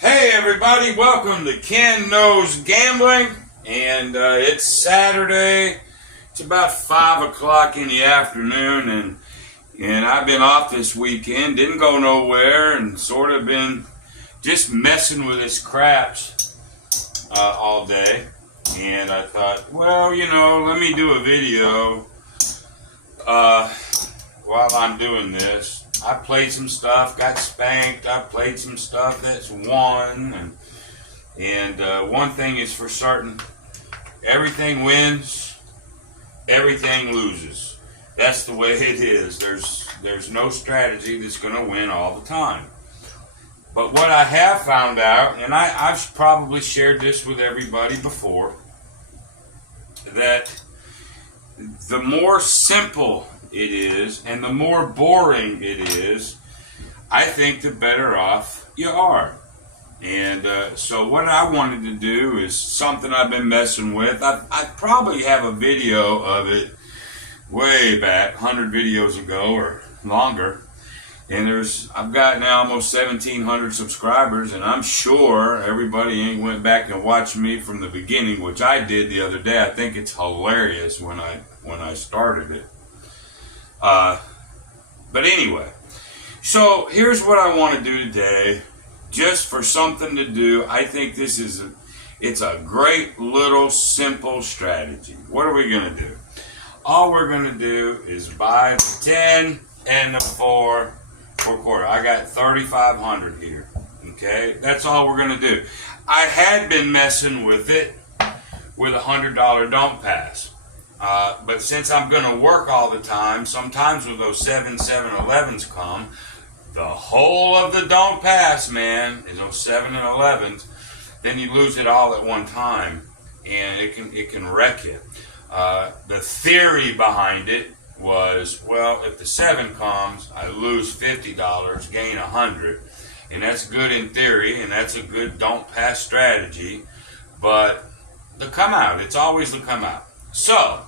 Hey everybody, welcome to Ken Knows Gambling, and it's Saturday. It's about 5 o'clock in the afternoon, and I've been off this weekend, didn't go nowhere, and sort of been just messing with this craps all day. And I thought, well, let me do a video while I'm doing this. I played some stuff, got spanked. I played some stuff that's won, and one thing is for certain: everything wins, everything loses. That's the way it is. There's no strategy that's going to win all the time. But what I have found out, and I've probably shared this with everybody before, that the more simple it is and the more boring it is, I think the better off you are. And so what I wanted to do is something I've been messing with. I probably have a video of it way back, 100 videos ago or longer. And I've got now almost 1,700 subscribers, and I'm sure everybody ain't went back and watched me from the beginning, which I did the other day. I think it's hilarious when I started it. But anyway, so here's what I want to do today, just for something to do. I think it's a great little simple strategy. What are we going to do? All we're going to do is buy the 10 and the 4 for quarter. I got 3,500 here. Okay, that's all we're going to do. I had been messing with it with $100 don't pass. But since I'm going to work all the time, sometimes with those 7-11s come, the whole of the don't pass, man, is those 7 and 11s. Then you lose it all at one time, and it can wreck you. The theory behind it was, well, if the 7 comes, I lose $50, gain 100, and that's good in theory, and that's a good don't pass strategy. But the come out, it's always the come out. So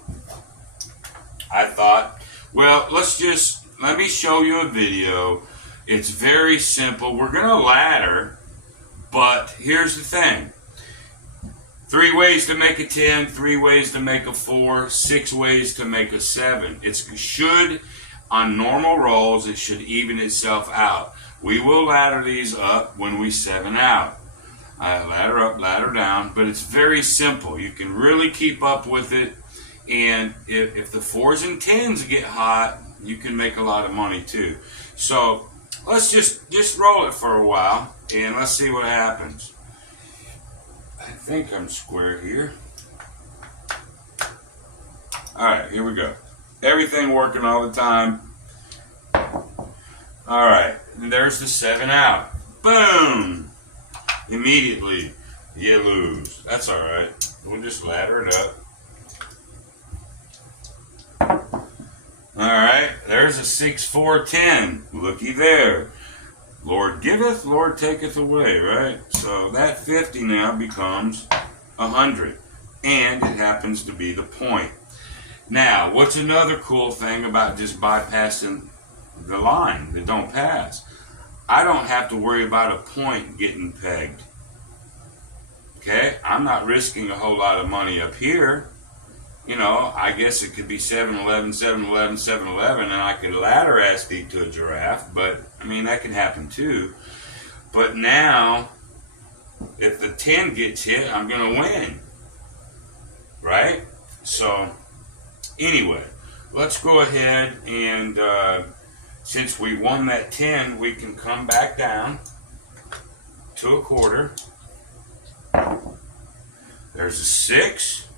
I thought, well, let me show you a video. It's very simple. We're going to ladder, but here's the thing. 3 ways to make a 10, 3 ways to make a 4, 6 ways to make a 7. On normal rolls, it should even itself out. We will ladder these up when we 7 out. Ladder up, ladder down, but it's very simple. You can really keep up with it, and if the 4s and 10s get hot, you can make a lot of money too. So let's just roll it for a while, and let's see what happens. I think I'm square here. Alright, here we go. Everything working all the time. Alright, there's the 7 out. Boom! Immediately, you lose. That's alright. We'll just ladder it up. Alright, there's a 6, 4, 10. Looky there. Lord giveth, Lord taketh away, right? So that 50 now becomes 100. And it happens to be the point. Now, what's another cool thing about just bypassing the line, the don't pass? I don't have to worry about a point getting pegged. Okay? I'm not risking a whole lot of money up here. I guess it could be 7-11, 7-11, 7-11, and I could ladder ass deep to a giraffe, but, that can happen too. But now, if the 10 gets hit, I'm going to win. Right? So, anyway, let's go ahead and, since we won that 10, we can come back down to a quarter. There's a 6.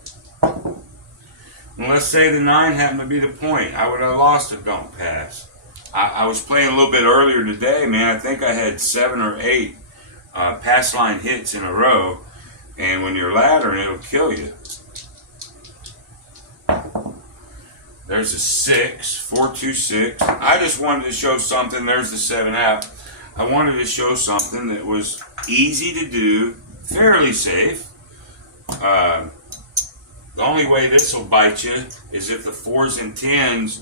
And let's say the 9 happened to be the point. I would have lost a don't pass. I was playing a little bit earlier today, man. I think I had 7 or 8 pass line hits in a row. And when you're laddering, it'll kill you. There's a 6, 4, 2, 6. I just wanted to show something. There's the 7 out. I wanted to show something that was easy to do, fairly safe. The only way this will bite you is if the 4s and 10s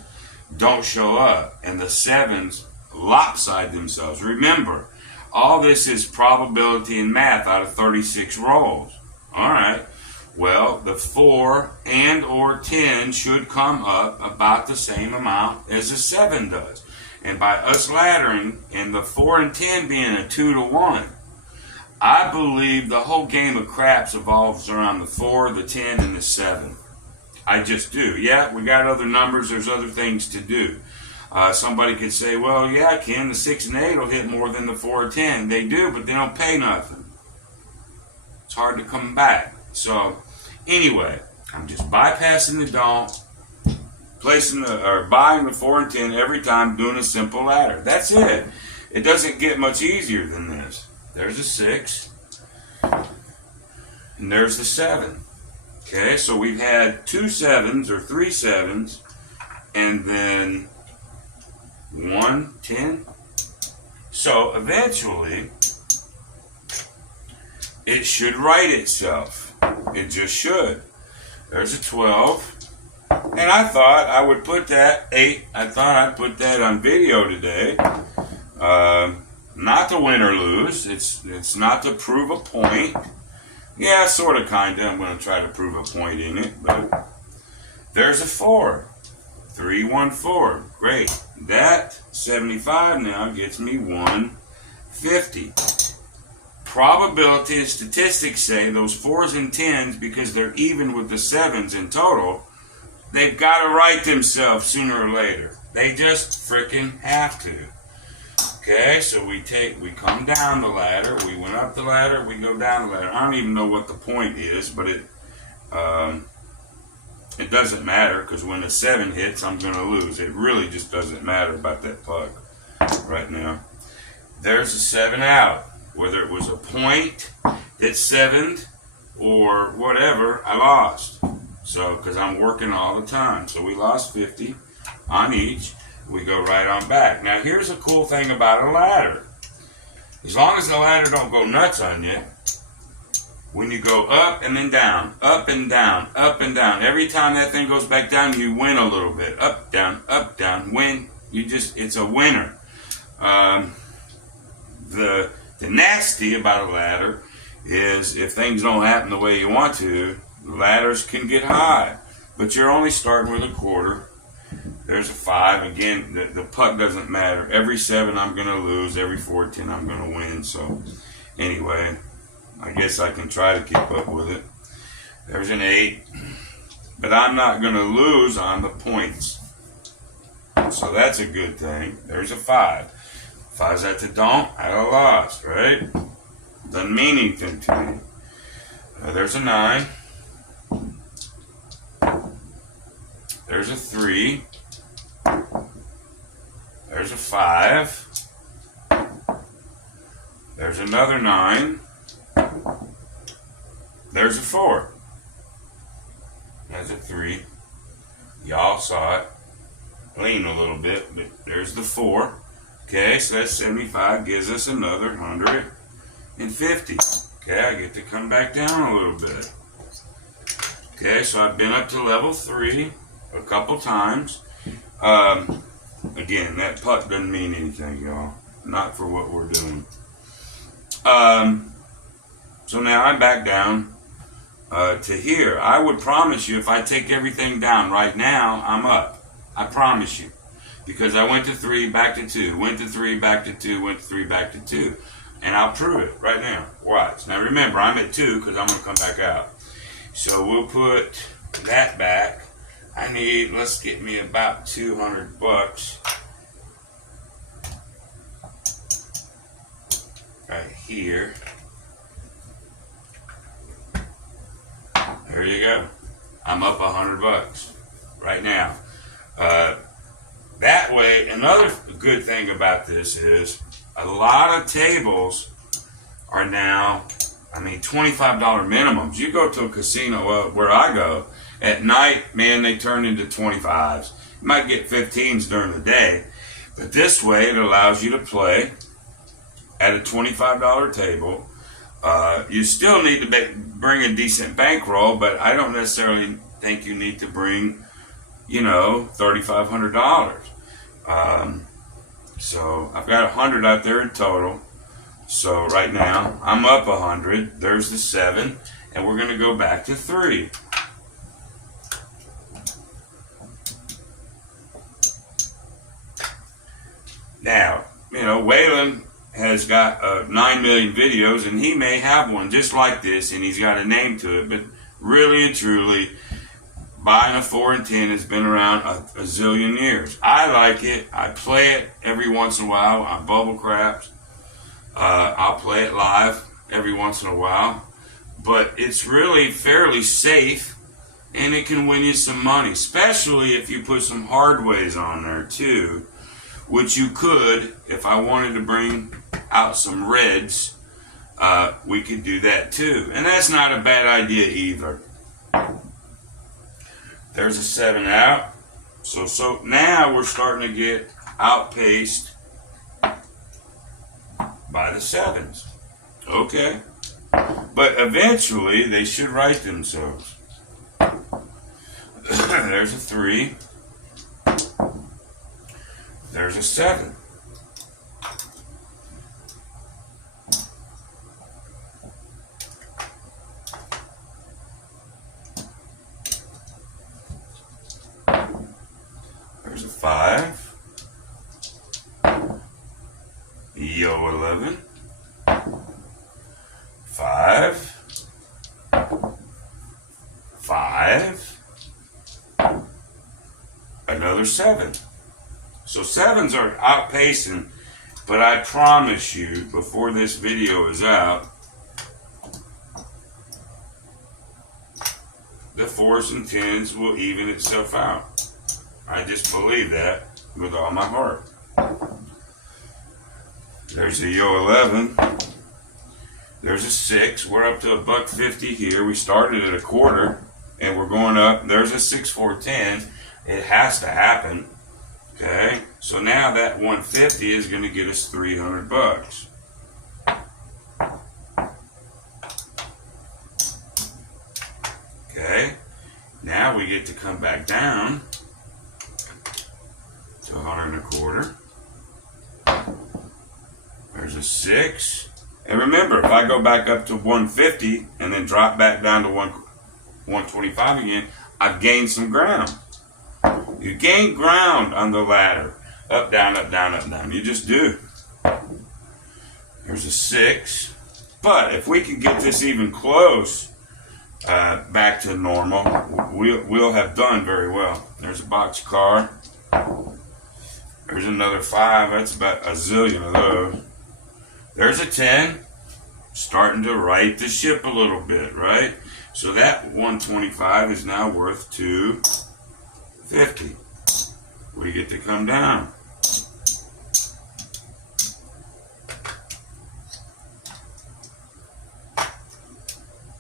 don't show up and the 7s lopside themselves. Remember, all this is probability and math out of 36 rolls. All right. Well, the 4 and or 10 should come up about the same amount as the 7 does. And by us laddering and the 4 and 10 being a 2 to 1, I believe the whole game of craps evolves around the 4, the 10, and the 7. I just do. Yeah, we got other numbers. There's other things to do. Somebody could say, well, yeah, Ken, the 6 and 8 will hit more than the 4 or 10. They do, but they don't pay nothing. It's hard to come back. So, anyway, I'm just bypassing the don't, buying the 4 and 10 every time, doing a simple ladder. That's it. It doesn't get much easier than this. There's a 6, and there's the 7. Okay, so we've had 2 7s or 3 7s, and then 1 10. So eventually, it should write itself. It just should. There's a 12. And I thought I would put that 8. I thought I'd put that on video today. Not to win or lose. It's not to prove a point. Yeah, sort of, kind of. I'm going to try to prove a point in it. But there's a 4. 3 1 4. Great. That 75 now gets me 150. Probability and statistics say those 4s and 10s, because they're even with the 7s in total, they've got to right themselves sooner or later. They just freaking have to. Okay, so we come down the ladder, we went up the ladder, we go down the ladder. I don't even know what the point is, but it doesn't matter, because when the 7 hits, I'm going to lose. It really just doesn't matter about that puck right now. There's a 7 out. Whether it was a point that 7'd or whatever, I lost. So, because I'm working all the time. So we lost 50 on each. We go right on back. Now, here's a cool thing about a ladder. As long as the ladder don't go nuts on you, when you go up and then down, up and down, up and down, every time that thing goes back down, you win a little bit. Up, down, win. It's a winner. The nasty about a ladder is if things don't happen the way you want to, ladders can get high. But you're only starting with a quarter. There's a 5. Again, the puck doesn't matter. Every 7 I'm going to lose. Every 4, 10 I'm going to win. So, anyway, I guess I can try to keep up with it. There's an 8. But I'm not going to lose on the points. So that's a good thing. There's a 5. If I was at the don't, I'd have lost, right? Doesn't mean anything to me. There's a 9. There's a 3. There's a 5. There's another 9. There's a 4. There's a 3. Y'all saw it. Lean a little bit, but there's the 4. Okay, so that's 75, gives us another 150. Okay, I get to come back down a little bit. Okay, so I've been up to level 3 a couple times. Again, that putt doesn't mean anything, y'all. Not for what we're doing. So now I'm back down to here. I would promise you, if I take everything down right now, I'm up. I promise you. Because I went to 3, back to 2, went to 3, back to 2, went to 3, back to 2. And I'll prove it right now. Watch. Now remember, I'm at 2 because I'm going to come back out. So we'll put that back. Let's get me about $200 right here. There you go. I'm up $100 right now. That way, another good thing about this is a lot of tables are now, $25 minimums. You go to a casino where I go, at night, man, they turn into 25s. You might get 15s during the day, but this way it allows you to play at a $25 table. You still need to bring a decent bankroll, but I don't necessarily think you need to bring, $3,500. So I've got 100 out there in total. So right now, I'm up 100. There's the 7. And we're going to go back to 3. Now, Waylon has got 9 million videos, and he may have one just like this, and he's got a name to it. But really and truly, buying a 4 and 10 has been around a zillion years. I like it. I play it every once in a while on Bubble Craps. I'll play it live every once in a while. But it's really fairly safe, and it can win you some money, especially if you put some hard ways on there too, which you could. If I wanted to bring out some reds, we could do that too. And that's not a bad idea either. There's a 7 out. So now we're starting to get outpaced by the 7s. Okay. But eventually they should right themselves. There's a 3. There's a 7. There's a 5. Yo 11. 5. 5. Another 7. So 7s are outpacing, but I promise you, before this video is out, the 4s and 10s will even itself out. I just believe that with all my heart. There's a Yo 11. There's a 6. We're up to $1.50 here. We started at a quarter, and we're going up. There's a 6, 4, 10. It has to happen. Okay, so now that 150 is going to get us $300. Okay, now we get to come back down to 100 and a quarter. There's a 6. And remember, if I go back up to 150 and then drop back down to 125 again, I've gained some ground. You gain ground on the ladder. Up, down, up, down, up, down. You just do. There's a 6. But if we can get this even close back to normal, we'll have done very well. There's a box car. There's another 5. That's about a zillion of those. There's a 10. Starting to right the ship a little bit, right? So that 125 is now worth $250. We get to come down.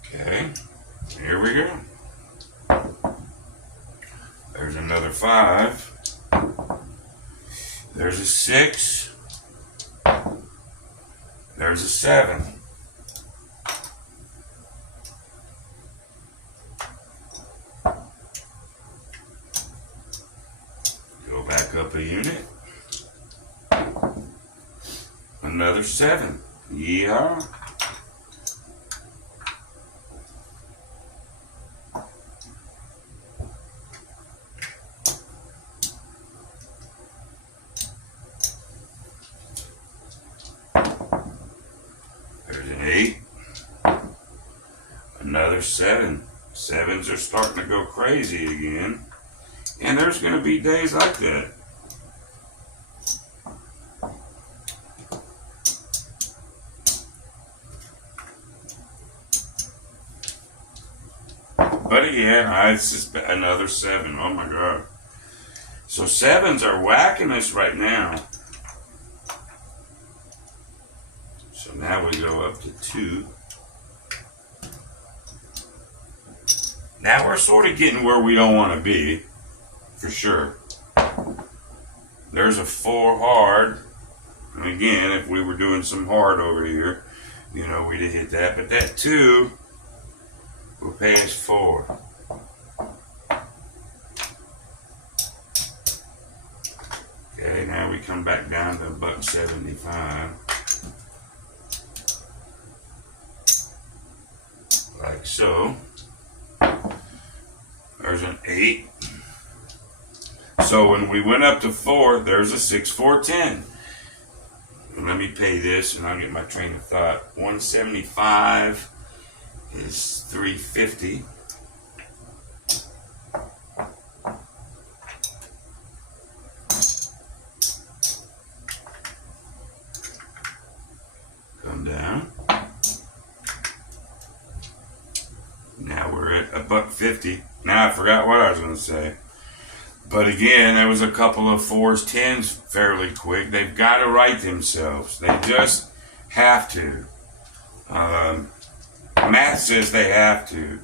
Okay, here we go. There's another 5. There's a 6. There's a 7. Go back up a unit. Another 7. Yeah. There's an 8. Another 7. 7s are starting to go crazy again. And there's going to be days like that. But again, it's just another 7. Oh my God. So 7s are whacking us right now. So now we go up to 2. Now we're sort of getting where we don't want to be, for sure. There's a 4 hard. And again, if we were doing some hard over here, we'd have hit that. But that 2 will pay us 4. Okay, now we come back down to $1.75. like so. There's an 8. So when we went up to 4, there's a 6, 4, 10. Let me pay this and I'll get my train of thought. 175 is 350. Come down. Now we're at $1.50. Now I forgot what I was going to say. But again, there was a couple of 4s, 10s fairly quick. They've got to right themselves. They just have to. Math says they have to.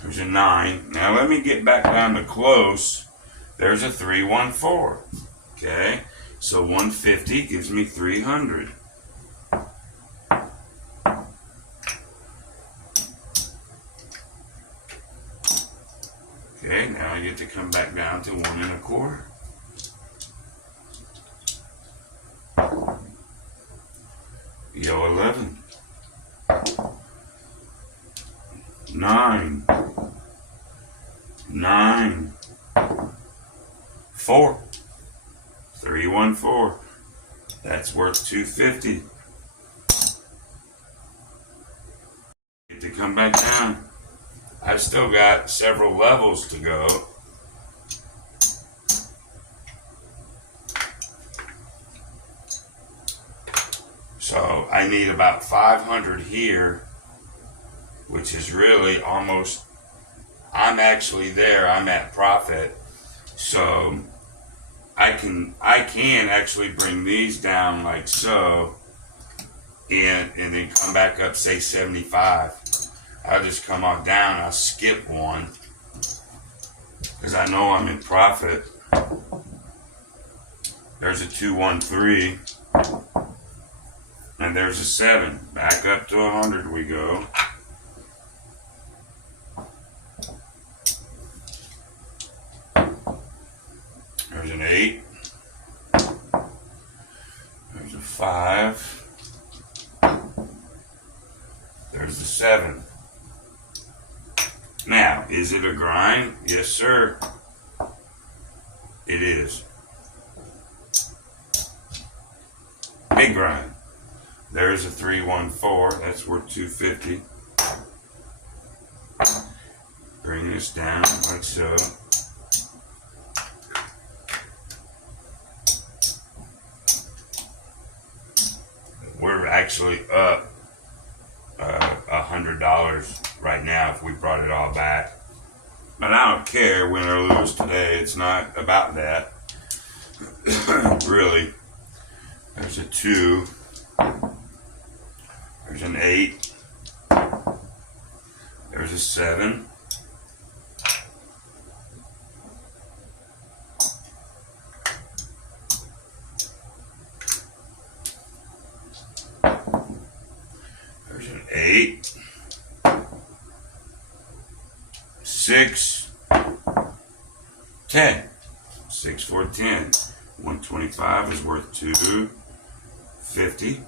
There's a 9. Now let me get back down to close. There's a 3, 1, 4. Okay, so 150 gives me 300. Okay, now I get to come back down to 1 1/4. Yo, 11. 9. 9. 4. 3, 1, 4. That's worth 250. Get to come back down. I've still got several levels to go. So I need about 500 here, which is really almost, I'm actually there, I'm at profit. So I can actually bring these down like so, and then come back up, say 75. I'll just come on down, I'll skip one, because I know I'm in profit. There's a 2, 1, 3, and there's a 7. Back up to 100 we go. There's an 8. There's a 5. There's a 7. Now, is it a grind? Yes, sir. It is. Big grind. There's a 3, 1, 4. That's worth 250. Bring this down like so. We're actually up $100 right now if we brought it all back. But I don't care win or lose today. It's not about that. Really. There's a 2. There's an 8. There's a 7. There's an 8. 6. 10. 6, 4, 10. 125 is worth 250.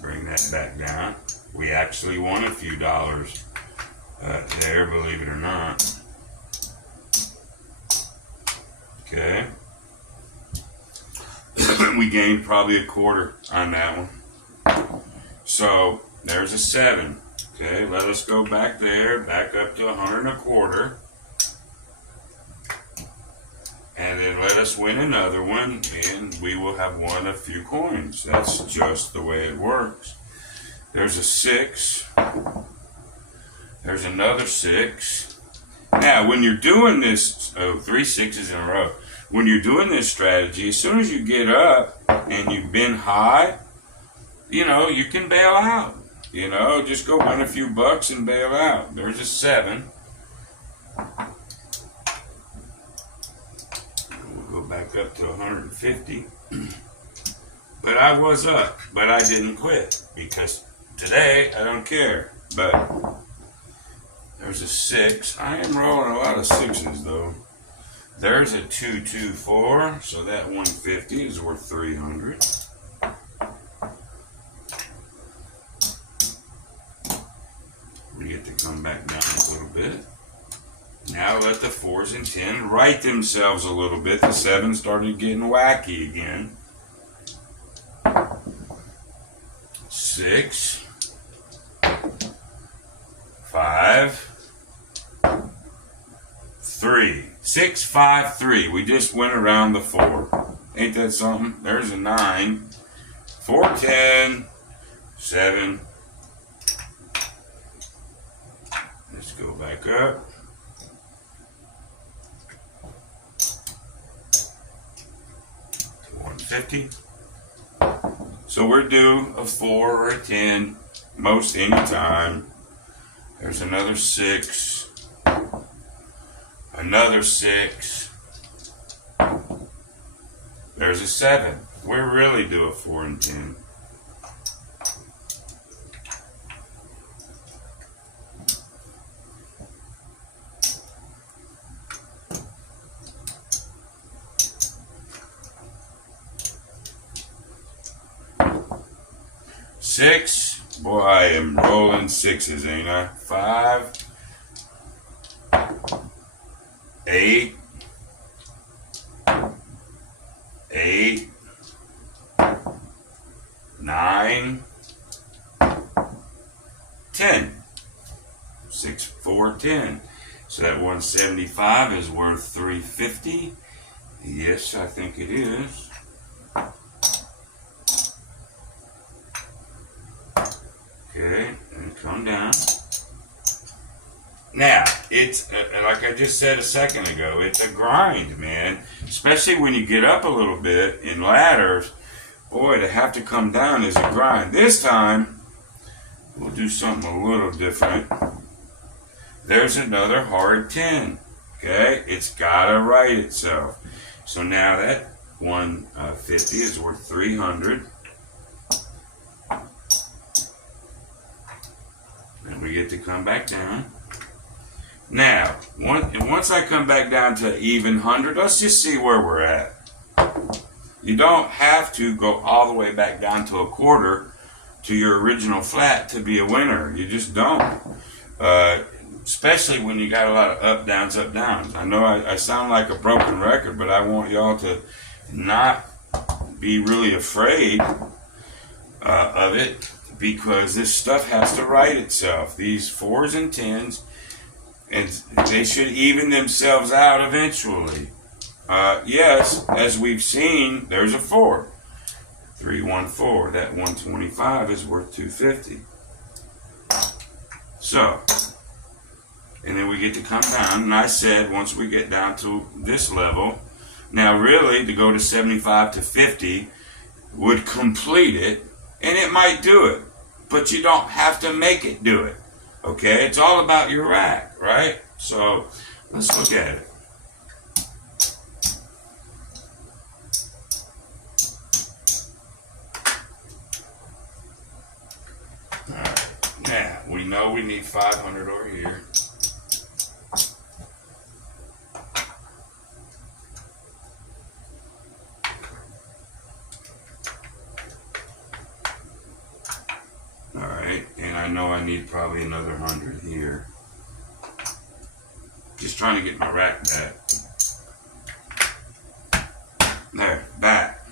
Bring that back down. We actually won a few dollars there, believe it or not. Okay. We gained probably a quarter on that one. So there's a 7. Okay, let us go back there, back up to 100 1/4. And then let us win another one, and we will have won a few coins. That's just the way it works. There's a 6. There's another 6. Now, when you're doing this, 3 6s in a row. When you're doing this strategy, as soon as you get up and you've been high, you know, you can bail out. You know, just go win a few bucks and bail out. There's a 7. We'll go back up to 150. But I was up, but I didn't quit because today I don't care. But there's a 6. I am rolling a lot of 6s though. There's a 2, 2, 4. So that 150 is worth 300. 4s and 10 right themselves a little bit. The 7s started getting wacky again. 6, 5, 3. 6, 5, 3. We just went around the 4. Ain't that something? There's a 9. 4, 10, 7. Let's go back up. 150. So we're due a 4 or a 10 most any time. There's another 6. Another 6. There's a 7. We're really due a 4 and 10. Six. Boy, I am rolling 6s, ain't I? 5, 8, 8, 9, 10. 6, 4, 10. So that 175 is worth 350. Yes, I think it is. Okay, and come down. Now, it's like I just said a second ago, it's a grind, man. Especially when you get up a little bit in ladders. Boy, to have to come down is a grind. This time, we'll do something a little different. There's another hard 10. Okay, it's got to right itself. So now that 150 is worth 300. And we get to come back down. Now, once I come back down to even 100, let's just see where we're at. You don't have to go all the way back down to a quarter to your original flat to be a winner. You just don't. Especially when you got a lot of up, downs, up, downs. I know I sound like a broken record, but I want y'all to not be really afraid of it, because this stuff has to right itself. These 4s and 10s, and they should even themselves out eventually. Yes, as we've seen, there's a 4. 314. That 125 is worth 250. So, and then we get to come down, and I said once we get down to this level, now really to go to 75 to 50 would complete it, and it might do it. But you don't have to make it do it. Okay? It's all about your rack, right? So let's look at it. Alright. Now, we know we need 500 over here. Alright, and I know I need probably another 100 here. Just trying to get my rack back. There, back.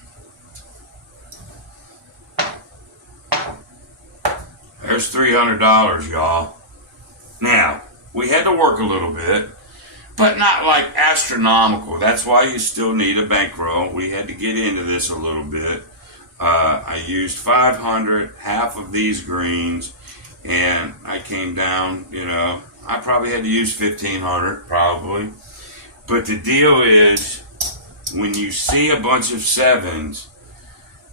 There's $300, y'all. Now, we had to work a little bit, but not like astronomical. That's why you still need a bankroll. We had to get into this a little bit. I used 500, half of these greens, and I came down, I probably had to use 1,500, probably. But the deal is, when you see a bunch of 7s,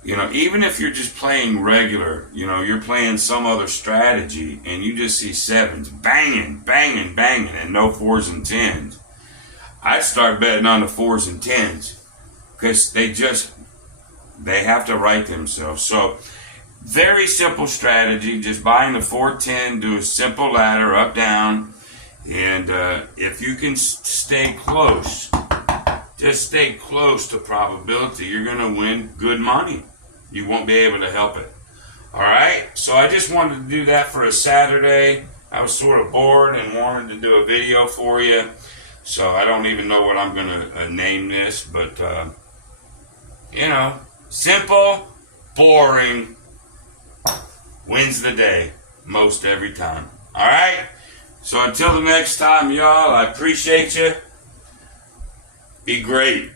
even if you're just playing regular, you're playing some other strategy, and you just see 7s banging, banging, banging, and no 4s and 10s, I'd start betting on the 4s and 10s, because they have to right themselves. So, very simple strategy. Just buying the 410, do a simple ladder up, down, and if you can stay close, just stay close to probability, you're going to win good money. You won't be able to help it. All right. So I just wanted to do that for a Saturday. I was sort of bored and wanted to do a video for you. So I don't even know what I'm going to name this, but, simple, boring, wins the day most every time. All right? So until the next time, y'all, I appreciate you. Be great.